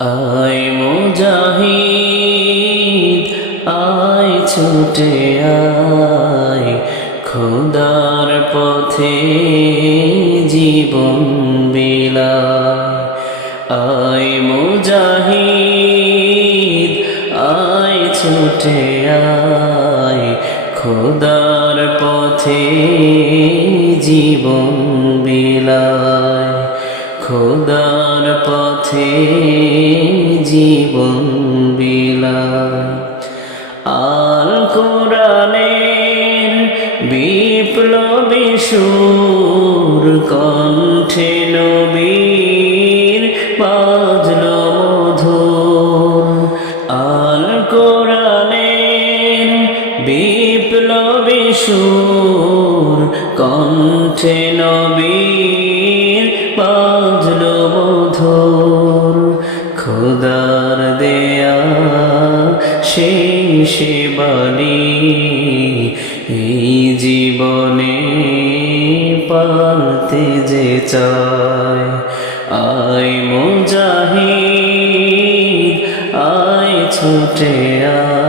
আয় মুজাহিদ আয় ছুটে আয় খোদার পথে জীবন বিলায় আয় মুজাহিদ আয় ছুটে আয় খোদার পথে জীবন বিলায় খোদার পথে জীবন বিলায় আল কোরআনের বিপ্লবী সুর কণ্ঠে নবীর বাজলো মধুর আল কোরআনের বিপ্লবী সুর কণ্ঠে নবীর বাজলো মধুর খোদার দেয়া শেষ বাণী এই জীবনে পালতে যে চায় আয় মুজাহিদ আয় ছুটে আয়